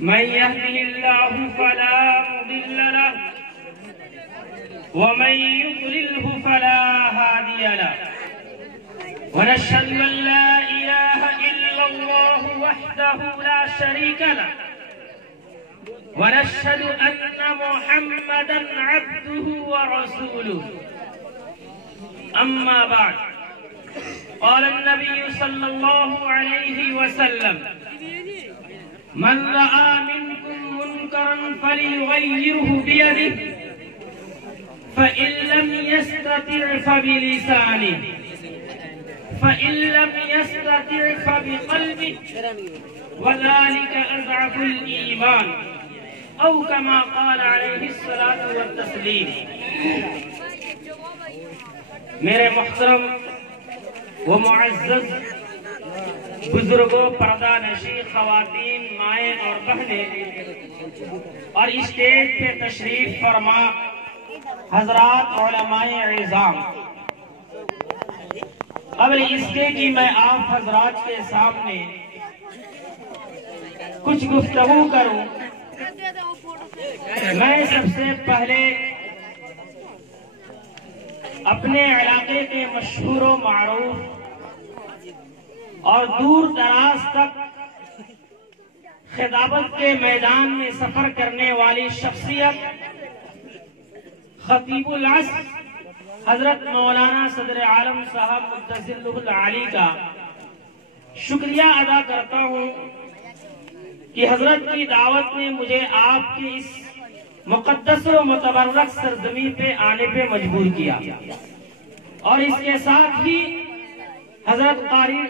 من يهده الله فلا مضل له ومن يضلله فلا هادي له ونشهد أن لا إله إلا الله وحده لا شريك له ونشهد أن محمدا عبده ورسوله أما بعد قال النبي صلى الله عليه وسلم من رأى منكم منكرا فليغيره بيده فإن لم يستطع فبلسانه فإن لم يستطع فبقلبه وذلك أضعف الإيمان أو كما قال عليه الصلاة والتسليم۔ میرے محترم و معزز بزرگوں، پردہ نشین خواتین، مائیں اور بہنیں اور اسٹیج پہ تشریف فرما حضرات علماء اعظام، قبل اس کے کہ میں آپ حضرات کے سامنے کچھ گفتگو کروں، میں سب سے پہلے اپنے علاقے کے مشہور و معروف اور دور دراز تک خطابت کے میدان میں سفر کرنے والی شخصیت خطیب العصر حضرت مولانا صدر عالم صاحب قدس سرہ العالی کا شکریہ ادا کرتا ہوں کہ حضرت کی دعوت نے مجھے آپ کی اس مقدس و متبرک سرزمین پہ آنے پہ مجبور کیا، اور اس کے ساتھ ہی حضرت قاری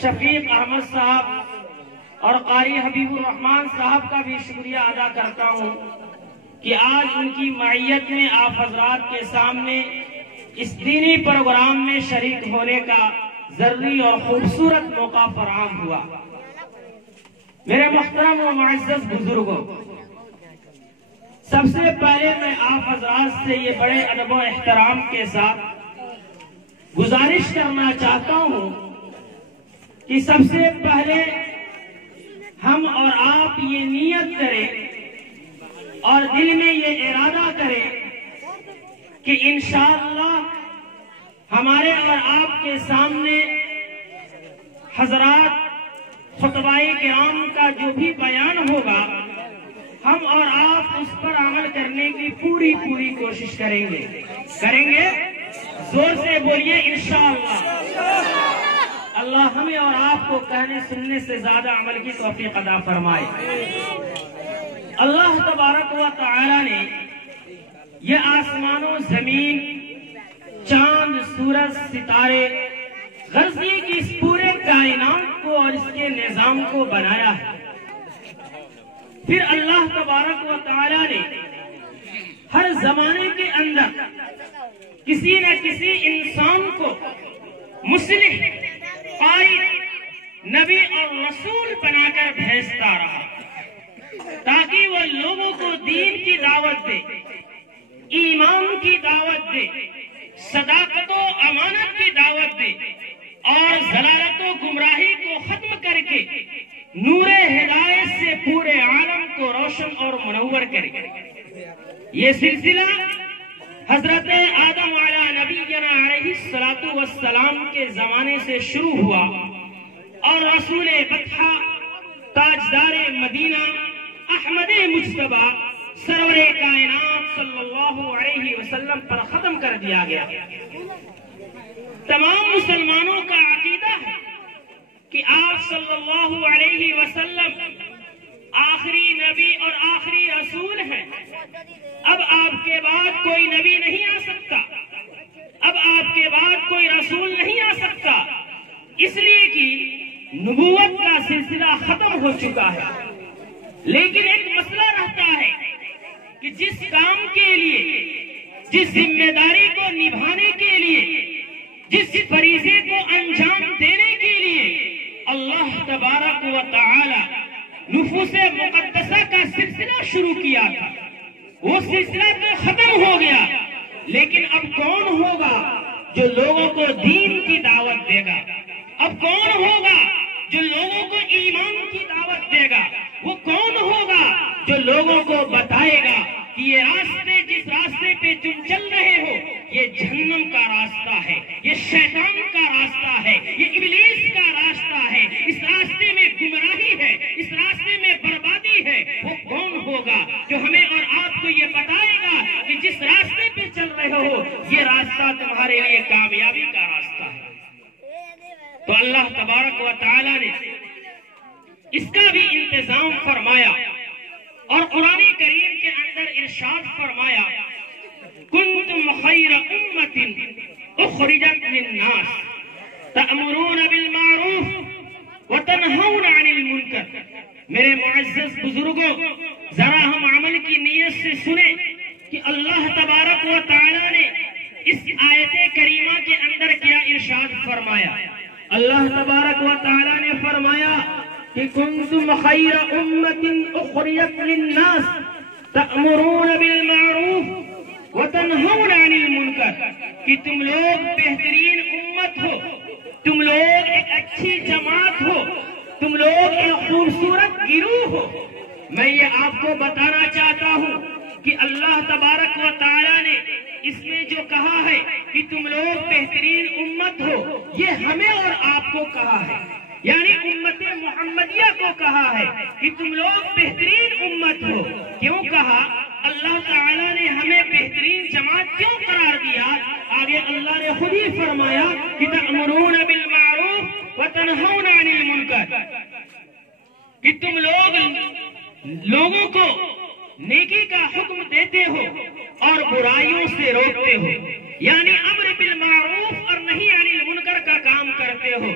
شفیق احمد صاحب اور قاری حبیب الرحمن صاحب کا بھی شکریہ ادا کرتا ہوں کہ آج ان کی معیت میں آپ حضرات کے سامنے اس دینی پروگرام میں شریک ہونے کا ضروری اور خوبصورت موقع فراہم ہوا۔ میرے محترم و معزز بزرگوں، سب سے پہلے میں آپ حضرات سے یہ بڑے ادب و احترام کے ساتھ گزارش کرنا چاہتا ہوں کہ سب سے پہلے ہم اور آپ یہ نیت کریں اور دل میں یہ ارادہ کریں کہ انشاءاللہ ہمارے اور آپ کے سامنے حضرات خطبہ کرام کا جو بھی بیان ہوگا، ہم اور آپ اس پر عمل کرنے کی پوری کوشش کریں گے۔ زور سے بولیے انشاءاللہ۔ اللہ ہمیں اور آپ کو کہنے سننے سے زیادہ عمل کی توفیق عطا فرمائے۔ اللہ تبارک و تعالی نے یہ آسمان و زمین، چاند، سورج، ستارے، غرضی کی اس پورے کائنات کو اور اس کے نظام کو بنایا ہے۔ پھر اللہ تبارک و تعالی نے ہر زمانے کے اندر کسی نہ کسی انسان کو مصلح، قائد، نبی اور رسول بنا کر بھیجتا رہا تاکہ وہ لوگوں کو دین کی دعوت دے، ایمان کی دعوت دے، صداقت و امانت کی دعوت دے اور ضلالت و گمراہی کو ختم کر کے نور ہدایت سے پورے عالم کو روشن اور منور کرے۔ یہ سلسلہ حضرت آدم علیہ نبینا علیہ السلام کے زمانے سے شروع ہوا اور رسول بطحہ، تاجدار مدینہ، احمد مجتبی، سرور کائنات صلی اللہ علیہ وسلم پر ختم کر دیا گیا۔ تمام مسلمانوں کا عقیدہ ہے کہ آپ صلی اللہ علیہ وسلم آخری نبی اور آخری رسول ہیں۔ اب آپ کے بعد کوئی نبی نہیں آ سکتا، اب آپ کے بعد کوئی رسول نہیں آ سکتا، اس لیے کہ نبوت کا سلسلہ ختم ہو چکا ہے۔ لیکن ایک مسئلہ رہتا ہے کہ جس کام کے لیے، جس ذمہ داری کو نبھانے کے لیے، جس فریضے کو انجام دینے کے لیے اللہ تبارک و تعالی نفوس مقدسہ کا سلسلہ شروع کیا تھا، وہ سلسلہ تو ختم ہو گیا، لیکن اب کون ہوگا جو لوگوں کو دین کی دعوت دے گا؟ اب کون ہوگا جو لوگوں کو ایمان کی دعوت دے گا؟ وہ کون ہوگا جو لوگوں کو بتائے گا کہ یہ راستے جس راستے پہ تم چل رہے ہو یہ جہنم کا راستہ ہے، یہ شیطان کا راستہ ہے، یہ ابلیس کا راستہ ہے، اس راستے میں گمراہی ہے، اس راستے میں بربادی ہے، وہ کون ہوگا جو ہمیں اور آپ کو یہ بتائے گا کہ جس راستے پہ چل رہے ہو یہ راستہ تمہارے لیے کامیابی کا راستہ ہے؟ تو اللہ تبارک و تعالی نے اس کا بھی انتظام فرمایا اور قرآن کریم کے اندر ارشاد فرمایا کنتم خیر امت اخرجت للناس تأمرون بالمعروف وتنہون عن المنکر۔ میرے معزز بزرگوں، ذرا ہم عمل کی نیت سے سنیں کہ اللہ تبارک و تعالی نے اس آیت کریمہ کے اندر کیا ارشاد فرمایا۔ اللہ تبارک و تعالی نے فرمایا کہ کنتم خیر امت اخرجت للناس تأمرون بالمعروف وتنہون عن المنکر، کہ تم لوگ بہترین امت ہو، تم لوگ ایک اچھی جماعت ہو، تم لوگ ایک خوبصورت گروہ ہو۔ میں یہ آپ کو بتانا چاہتا ہوں کہ اللہ تبارک و تعالی نے اس میں جو کہا ہے کہ تم لوگ بہترین امت ہو، یہ ہمیں اور آپ کو کہا ہے، یعنی امت محمدیہ کو کہا ہے کہ تم لوگ بہترین امت ہو۔ کیوں کہا؟ اللہ تعالیٰ نے ہمیں بہترین جماعت کیوں قرار دیا؟ آگے اللہ نے خود ہی فرمایا کہ تأمرون بالمعروف وتنہون عن المنکر، کہ تم لوگوں کو نیکی کا حکم دیتے ہو اور برائیوں سے روکتے ہو، یعنی امر بالمعروف اور نہی عن المنکر کا کام کرتے ہو۔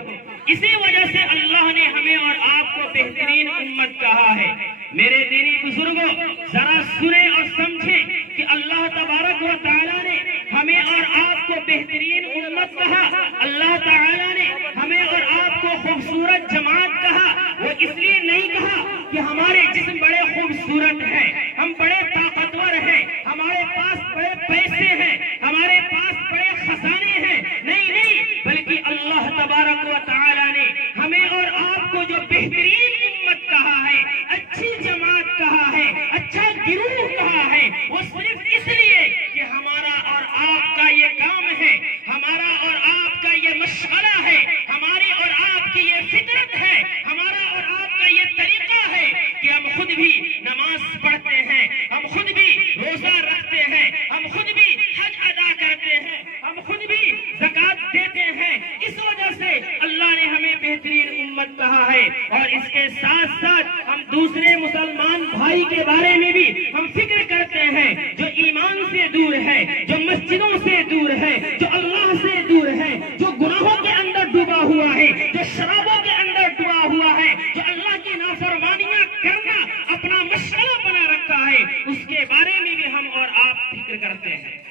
اسی وجہ سے اللہ نے ہمیں اور آپ کو بہترین امت کہا ہے۔ میرے دینی بزرگوں، ذرا سنیں اور سمجھیں کہ اللہ تبارک و تعالیٰ نے ہمیں اور آپ کو بہترین امت کہا، اللہ تعالیٰ نے ہمیں اور آپ کو خوبصورت جماعت کہا۔ وہ اس لیے نہیں کہا کہ ہمارے جسم بڑے خوبصورت ہیں، ہم بڑے طاقتور ہیں، ہمارے پاس بڑے پیسے ہیں، ہمارے پاس بڑے خزانے ہیں، نہیں، بلکہ اللہ تبارک و تعالیٰ نے ہمیں اور آپ کو جو بہترین امت کہا ہے، اچھی جماعت کہا ہے، اچھا گروہ کہا ہے، وہ صرف اس لیے کہ ہمارا اور آپ کا یہ کام ہے، ہمارا اور آپ کا یہ مشغلہ ہے، ہماری اور آپ کی یہ فطرت ہے، ہمارا اور آپ کا یہ طریقہ ہے کہ ہم خود بھی نماز پڑھتے ہیں، ہم خود بھی روزہ رکھتے ہیں، ہم خود بھی حج ادا کرتے ہیں، ہم خود بھی زکوٰۃ دیتے ہیں۔ اس وجہ سے اللہ نے ہمیں بہترین امت کہا ہے، اور اس کے ساتھ ساتھ ہم دوسرے مسلمان بھائی کے بارے میں بھی ہم فکر کرتے ہیں جو ایمان سے دور ہے، جو مسجدوں سے دور ہے، جو اللہ سے دور ہے، جو گناہوں کے اندر ڈوبا ہوا ہے، جو شرابوں کے اندر ڈوبا ہوا ہے، جو اللہ کی نافرمانیاں کرنا اپنا مشغلہ بنا رکھا ہے، اس کے بارے میں بھی ہم اور آپ فکر کرتے ہیں۔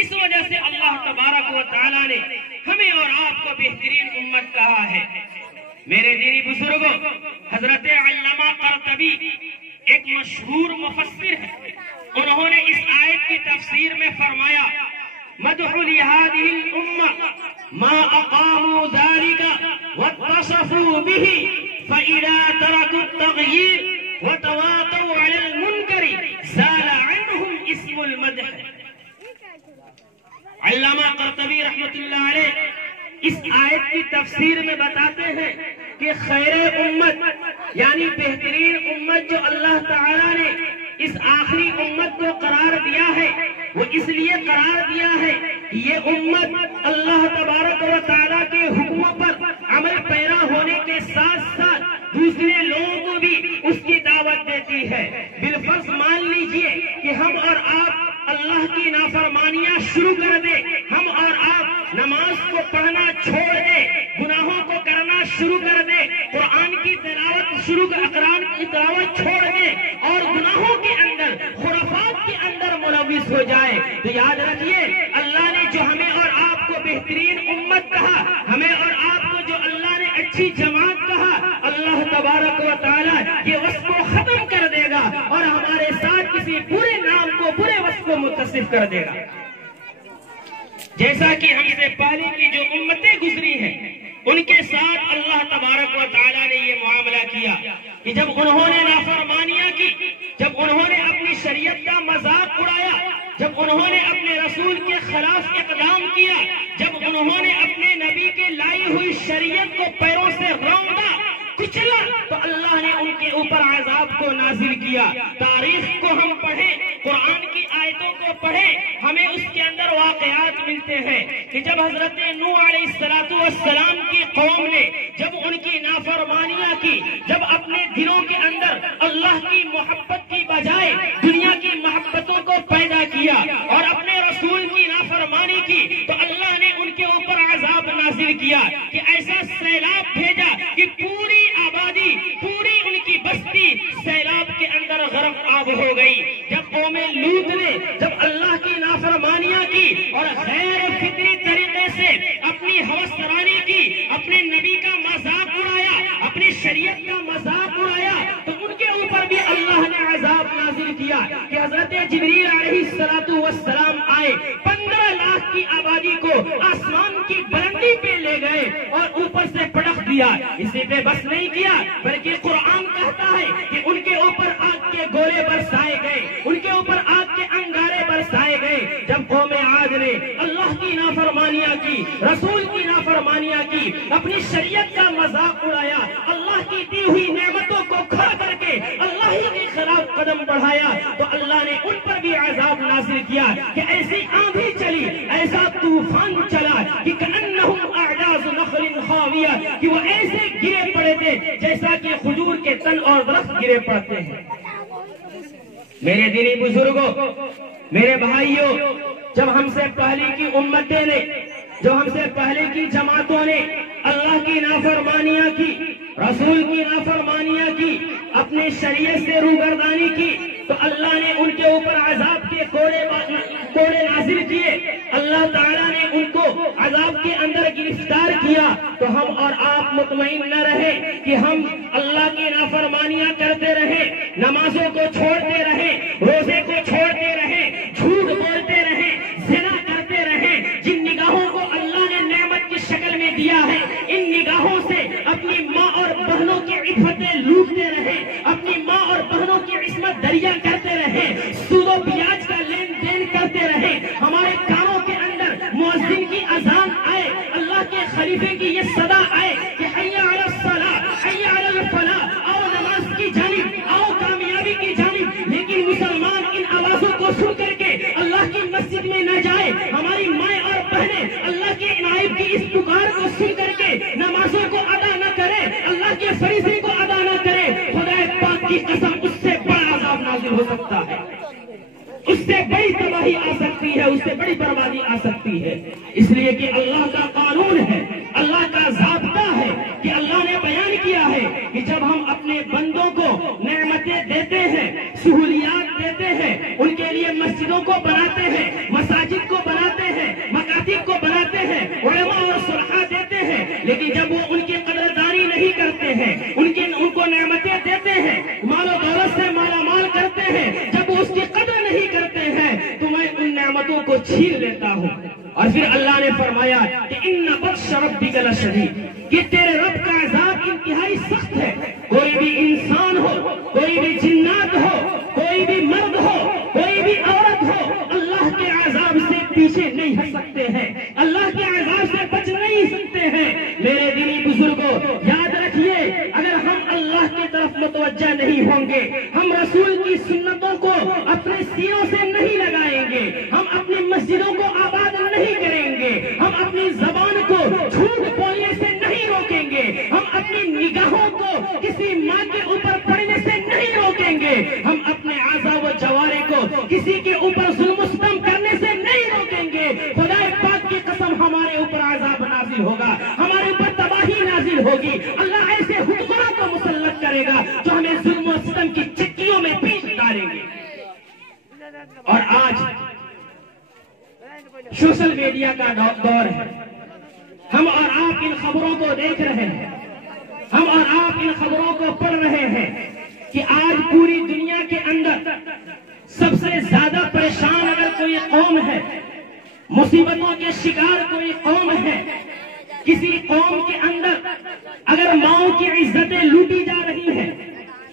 اس وجہ سے اللہ تبارک و تعالیٰ نے ہمیں اور آپ کو بہترین امت کہا ہے۔ میرے دینی بزرگوں، حضرت علامہ قرطبی ایک مشہور مفسر ہے، انہوں نے اس آیت کی تفسیر میں فرمایا مدح لهذه الامة ما اقاموا ذلك واتصفوا به فاذا تركوا التغيير وتواطوا على المنكر زال عنهم اسم المدح۔ علامہ قرطبی رحمت اللہ علیہ اس آیت کی تفسیر میں بتاتے ہیں کہ خیر امت یعنی بہترین امت جو اللہ تعالیٰ نے اس آخری امت کو قرار دیا ہے، وہ اس لیے قرار دیا ہے یہ امت اللہ تبارک و تعالیٰ کے حکموں پر عمل پیرا ہونے کے ساتھ ساتھ دوسرے لوگوں کو بھی اس کی دعوت دیتی ہے۔ بالفرض مان لیجئے کہ ہم اور آپ اللہ کی نافرمانیاں شروع کر دیں، ہم اور آپ نماز کو پڑھنا چھوڑ دیں، گناہوں کو کرنا شروع کر دیں، قرآن کی تلاوت قرآن کی تلاوت چھوڑ دیں اور گناہوں کے اندر خرافات کے اندر ملوث ہو جائے، تو یاد رکھیے اللہ نے جو ہمیں اور آپ کو بہترین امت کہا، ہمیں اور آپ کو جو اللہ نے اچھی جماعت کہا، اللہ تبارک و تعالیٰ یہ وصف کو ختم کر دے گا اور ہمارے ساتھ کسی برے نام کو برے وصف کو متصف کر دے گا۔ جیسا کہ ہم سے پہلے کی جو امتیں گزری ہیں ان کے ساتھ اللہ تبارک و تعالیٰ نے یہ معاملہ کیا کہ جب انہوں نے نافرمانیاں کی شریعت کا مذاق اڑایا، جب انہوں نے اپنے رسول کے خلاف اقدام کیا، جب انہوں نے اپنے نبی کے لائی ہوئی شریعت کو پیروں سے روندا کچلا، تو اللہ نے ان کے اوپر عذاب کو نازل کیا۔ تاریخ کو ہم پڑھیں، قرآن کی آیتوں کو پڑھیں، ہمیں اس کے اندر واقعات ملتے ہیں کہ جب حضرت نوح علیہ السلام کی قوم نے جب ان کی نافرمانیاں کی، جب اپنے دلوں کے اندر اللہ کی محبت کی بجائے دنیا کی محبتوں کو پیدا کیا اور اپنے رسول کی نافرمانی کی، تو اللہ نے ان کے اوپر عذاب نازل کیا کہ ایسا سیلاب بھیجا کہ پوری آبادی، پوری ان کی بستی سیلاب کے اندر غرق آب ہو گئی۔ جب قوم لوط نے جب اللہ کی نافرمانیاں کی اور غیر فطری طریقے سے اپنی ہوس رانی کی، اپنے نبی کا مذاق اڑایا، اپنی شریعت کا مذاق اڑایا، تو ان کے اوپر بھی اللہ نے عذاب نازل کیا کہ حضرت جبریل علیہ السلام آئے، 15 لاکھ کی آبادی کو آسمان کی بلندی پہ لے گئے اور اوپر سے پٹخ دیا۔ اسی پہ بس نہیں کیا، بلکہ قرآن کہتا ہے کہ ان کے اوپر آگ کے گولے برسائے گئے، ان کے اوپر آگ کے انگارے برسائے گئے۔ جب قوم عاد نے اللہ کی نافرمانیاں کی، رسول کی نافرمانیاں کی، اپنی شریعت کا مذاق اڑایا، اللہ کی دی ہوئی نعمتوں کو کھا کر کے اللہ ہی کے خلاف قدم بڑھایا، تو اللہ نے ان پر بھی عذاب نازل کیا کہ ایسی آندھی چلی، ایسا طوفان چلا کہ کأنہم اعجاز نخل خاویہ، کہ وہ ایسے گرے پڑے تھے جیسا کہ کھجور کے تن اور درخت گرے پڑتے ہیں۔ میرے دینی بزرگوں، میرے بھائیوں، جب ہم سے پہلے کی امتیں نے، جو ہم سے پہلے کی جماعتوں نے اللہ کی نافرمانیاں کی، رسول کی نافرمانیاں کی، اپنے شریعت سے روگردانی کی، تو اللہ نے ان کے اوپر عذاب کے کوڑے نازل کیے۔ اللہ تعالیٰ نے ان کو عذاب کے اندر گرفتار کیا، تو ہم اور آپ مطمئن نہ رہے کہ ہم اللہ کی نافرمانیاں کرتے رہیں، نمازوں کو چھوڑتے رہیں، روزے کو چھوڑتے رہیں، جھوٹ بولتے رہیں، زنا کرتے رہیں۔ جن نگاہوں کو اللہ نے نعمت کی شکل میں دیا ہے، ان نگاہوں سے اپنی ماں اور بہنوں کی عفتیں لوٹتے رہیں، اپنی ماں اور بہنوں کی عصمت دریا کرتے رہیں، سود و بیاج کا لین دین کرتے رہیں۔ ہمارے کانوں کے اندر مؤذن کی اذان آئے، اللہ کے خلیفے کی یہ صدا آئے کہ حی علی الصلاۃ، حی علی الفلاح، آؤ نماز کی جانب، آؤ کامیابی کی جانب، لیکن مسلمان ان آوازوں کو سن کر کے اللہ کی مسجد میں نہ جائے۔ ہماری مائیں اور بہنیں اللہ کے نائب کی اس پکار کو سن کر کے نمازوں کو ادا نہ کرے، اللہ کے فریضے کو ادا نہ کرے، خدا پاک کی قسم اس سے بڑا عذاب نازل ہو سکتا ہے، اس سے بڑی تباہی آ سکتی ہے، اس سے بڑی بربادی آ سکتی ہے۔ اس لیے کہ اللہ کا قانون ہے، اللہ کا ضابطہ ہے کہ اللہ نے بیان کیا ہے کہ جب ہم اپنے بندوں کو نعمتیں دیتے ہیں، سہولیات دیتے ہیں، ان کے لیے مسجدوں کو بناتے ہیں، مساجد کو بناتے ہیں، مکاتب کو بناتے ہیں، علماء اور صلحاء دیتے ہیں، لیکن جب وہ ان کی قدردانی نہیں کرتے ہیں، ان کو نعمتیں دیتے ہیں، مال و دولت سے مالا مال کرتے ہیں، جب وہ اس کی قدر نہیں کرتے ہیں تو میں ان نعمتوں کو چھین لیتا ہوں۔ اور پھر اللہ نے فرمایا کہ ان بطش ربک لشدید، کہ تیرے رب کا عذاب انتہائی سخت ہے۔ کوئی بھی انسان ہو، کوئی بھی جنات ہو، کوئی بھی مرد ہو، کوئی بھی عورت ہو، اللہ کے عذاب سے پیچھے نہیں ہٹ سکتے ہیں، اللہ کے عذاب سے بچ نہیں سکتے ہیں۔ میرے دینی بزرگوں، یاد رکھیے، اگر ہم اللہ کی طرف متوجہ نہیں ہوں گے، ہم رسول کی سنتوں کو اپنے سینوں سے نہیں لگائیں گے، ہم اپنی مسجدوں کو آباد نہیں کریں گے، ہم اپنی زبان کو جھوٹ بولنے سے نہیں روکیں گے، ہم اپنی نگاہوں کو کسی ماں کے اوپر پڑنے سے نہیں روکیں گے، ہم اپنے اعضاء و جوارح کو کسی کے اوپر ظلم و ستم کرنے سے نہیں روکیں گے، خدا پاک کی قسم ہمارے اوپر عذاب نازل ہوگا، ہمارے اوپر تباہی نازل ہوگی۔ اللہ ایسے حکمراں کو مسلط کرے گا جو ہمیں ظلم و ستم کی چکیوں میں پیش ڈالیں گے۔ اور آج سوشل میڈیا کا دور ہے، ہم اور آپ ان خبروں کو دیکھ رہے ہیں، ہم اور آپ ان خبروں کو پڑھ رہے ہیں کہ آج پوری دنیا کے اندر سب سے زیادہ پریشان اگر کوئی قوم ہے، مصیبتوں کے شکار کوئی قوم ہے، کسی قوم کے اندر اگر ماؤں کی عزتیں لوٹی جا رہی ہیں،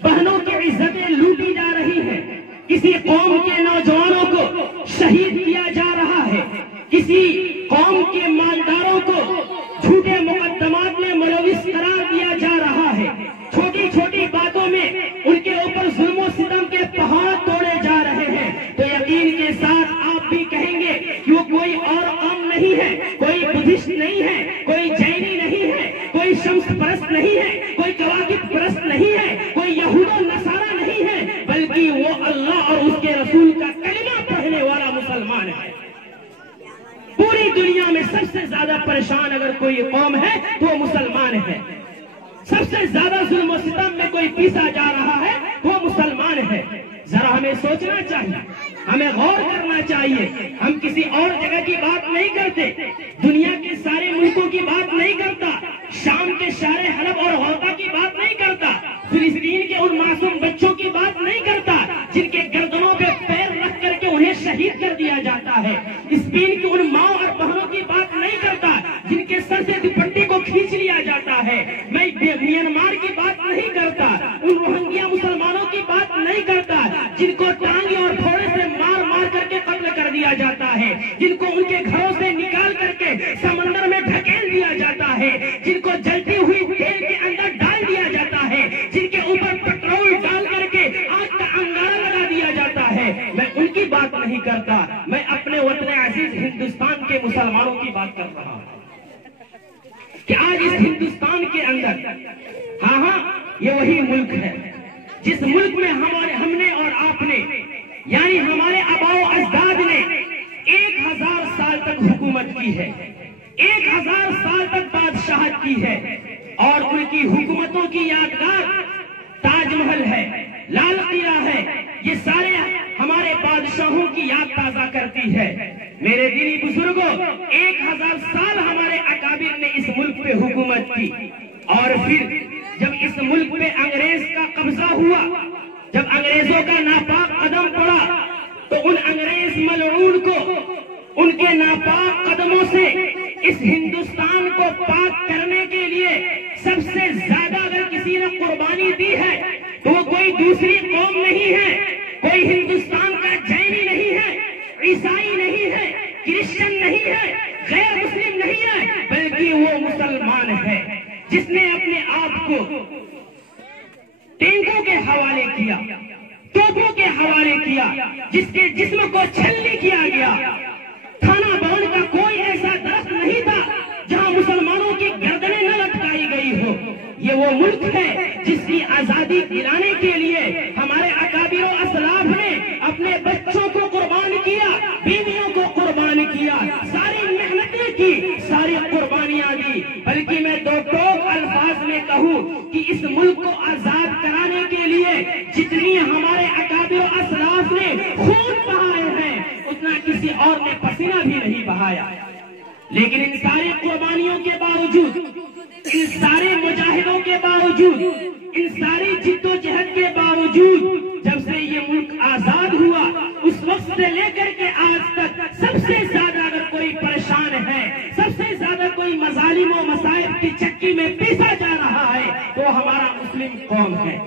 بہنوں کی عزتیں لوٹی جا رہی ہیں، کسی قوم کے نوجوانوں کو شہید کیا جا رہا ہے، کسی قوم کے مالداروں کو جھوٹے مقدمات میں ملوث قرار دیا جا رہا ہے، چھوٹی چھوٹی باتوں میں ان کے اوپر ظلم و ستم کے پہاڑ توڑے جا رہے ہیں، تو یقین کے ساتھ آپ بھی کہیں گے کہ وہ کوئی اور قوم نہیں ہے، کوئی بدھسٹ نہیں ہے، کوئی جینی نہیں ہے، کوئی شمس پرست نہیں ہے، کوئی کواکب پرست نہیں ہے، کوئی یہود و نصارہ نہیں ہے، بلکہ وہ اللہ اور اس کے رسول کا کلمہ پڑھنے والا مسلمان ہے۔ پوری دنیا میں سب سے زیادہ پریشان اگر کوئی قوم ہے تو وہ مسلمان ہے، سب سے زیادہ ظلم و ستم میں کوئی پیسا جا رہا ہے وہ مسلمان ہے۔ ذرا ہمیں سوچنا چاہیے، ہمیں غور کرنا چاہیے، ہم کسی اور جگہ کی بات نہیں کرتے، دنیا کے سارے ملکوں کی بات نہیں کرتا، شام کے شہر حلب اور غوطہ کی بات نہیں کرتا، فلسطین کے ان معصوم بچوں کی بات نہیں کرتا جن کے گردنوں پہ پیر رکھ کر کے انہیں شہید کر دیا جاتا ہے، اسپین کی ان ماں اور بہنوں کی بات نہیں کرتا جن کے سر سے دوپٹے کو کھینچ لیا جاتا ہے، میں میانمار کی بات نہیں کرتا، ان روہنگیا مسلمانوں کی بات نہیں کرتا جن کو ٹانگے اور پھوڑے سے مار مار کر کے قتل کر دیا جاتا ہے، جن کو ان کے گھروں سے نکال کر کے سمندر میں ڈھکیل دیا جاتا ہے، جن کو جلتی ہوئی تیل کے اندر ڈال دیا جاتا ہے، جن کے اوپر پیٹرول ڈال کر کے آگ کا انگارہ لگا دیا جاتا ہے، میں ان کی بات نہیں کرتا، میں اپنے وطن عزیز ہندوستان کے مسلمانوں کی بات کر رہا ہوں کہ آج اس ہندوستان کے اندر ہاں یہ وہی ملک ہے جس ملک میں ہم نے اور آپ نے یعنی ہمارے آباء و اجداد نے 1000 سال تک حکومت کی ہے، 1000 سال تک بادشاہت کی ہے، اور ان کی حکومتوں کی یادگار تاج محل ہے، لال قلعہ ہے، یہ سارے ہمارے بادشاہوں کی یاد تازہ کرتی ہے۔ میرے دینی بزرگوں، 1000 سال ہمارے اکابر نے اس ملک پہ حکومت کی، اور پھر جب اس ملک پہ انگریز کا قبضہ ہوا، جب انگریزوں کا ناپاک قدم پڑا، تو ان انگریز ملعون کو ان کے ناپاک قدموں سے اس ہندوستان کو پاک کرنے کے لیے سب سے زیادہ اگر کسی نے قربانی دی ہے تو وہ کوئی دوسری قوم نہیں ہے، کوئی ہندوستان کا جینی نہیں ہے، عیسائی نہیں ہے، کرسچن نہیں ہے، غیر مسلم نہیں ہے، بلکہ وہ مسلمان ہے جس نے اپنے آپ کو ٹینکوں کے حوالے کیا، توپوں کے حوالے کیا، جس کے جسم کو چھلنی کیا گیا۔ تھانہ بون کا کوئی ایسا درخت نہیں تھا جہاں مسلمانوں کی گردنیں نہ لٹکائی گئی ہو۔ یہ وہ ملک ہے جس کی آزادی دلانے کے لیے ہمارے اکابر و اسلاف نے اپنے بچوں کو قربان کیا، بیویوں کو قربان کیا، ساری محنتیں کی، ساری قربانیاں دی۔ بلکہ میں دو ٹوک الفاظ میں کہوں کہ اس ملک کو آزاد کرانے کے لیے جتنی ہمارے اکابر و اسلاف نے خون بہائے ہیں اتنا کسی اور نے پسینہ بھی نہیں بہایا۔ لیکن ان ساری قربانیوں کے باوجود، ان سارے مجاہدوں کے باوجود، ان ساری جد و جہد کے باوجود جب سے یہ ملک آزاد ہوا اس وقت سے لے کر کے آج تک سب سے زیادہ اگر کوئی پریشان ہے، سب سے زیادہ کوئی مظالم و مصائب کی چکی میں پیسا جا رہا ہے تو ہمارا مسلم قوم ہے،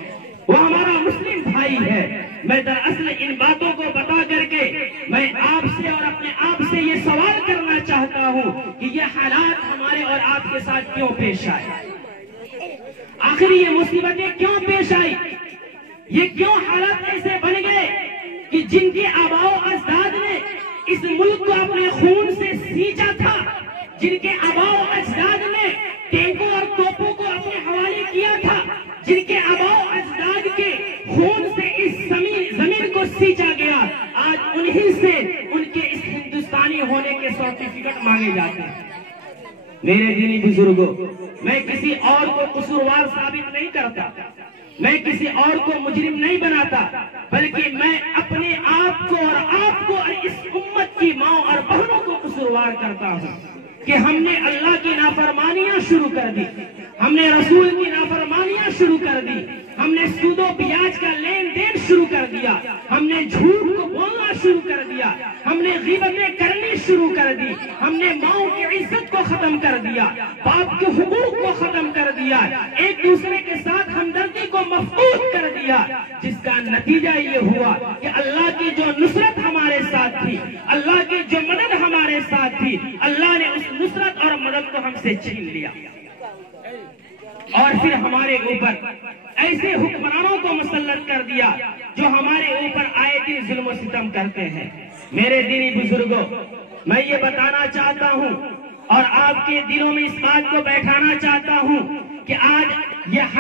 وہ ہمارا مسلم بھائی ہے۔ میں دراصل ان باتوں کو بتا کر کے میں آپ سے اور اپنے آپ سے یہ سوال کرنا چاہتا ہوں کہ یہ حالات ہمارے اور آپ کے ساتھ کیوں پیش آئے؟ آخر یہ مصیبتیں کیوں پیش آئی؟ یہ کیوں حالات ایسے بن گئے کہ جن کے آباء و اجداد نے اس ملک کو اپنے خون سے سینچا تھا، جن کے آباء و اجداد نے ٹینکوں اور توپوں کو اپنے حوالے کیا تھا، جن کے آباء و اجداد کے خون سے اس زمین کو سینچا گیا، آج انہی سے ان کے اس ہندوستانی ہونے کے سرٹیفکیٹ مانگے جاتے ہیں۔ میرے دینی بزرگوں، میں کسی اور کو قصوروار ثابت نہیں کرتا، میں کسی اور کو مجرم نہیں بناتا، بلکہ میں اپنے آپ کو اور آپ کو اور اس امت کی ماں اور بہنوں کو قصوروار کرتا ہوں کہ ہم نے اللہ کی نافرمانیاں شروع کر دی، ہم نے رسول کی نافرمانیاں شروع کر دی، ہم نے سود و بیاج کا لین دین شروع کر دیا، ہم نے جھوٹ کو بولنا شروع کر دیا، ہم نے غیبتیں کرنی شروع کر دی، ہم نے ماؤں کی عزت کو ختم کر دیا، باپ کے حقوق کو ختم کر دیا، ایک دوسرے کے ساتھ ہمدردی کو مفقود کر دیا، جس کا نتیجہ یہ ہوا کہ اللہ کی جو سے چھین لیا اور پھر ہمارے اوپر ایسے حکمرانوں کو مسلط کر دیا جو ہمارے اوپر آئے دن ظلم و ستم کرتے ہیں۔ میرے دینی بزرگوں، میں یہ بتانا چاہتا ہوں اور آپ کے دلوں میں اس بات کو بیٹھانا چاہتا ہوں کہ آج یہ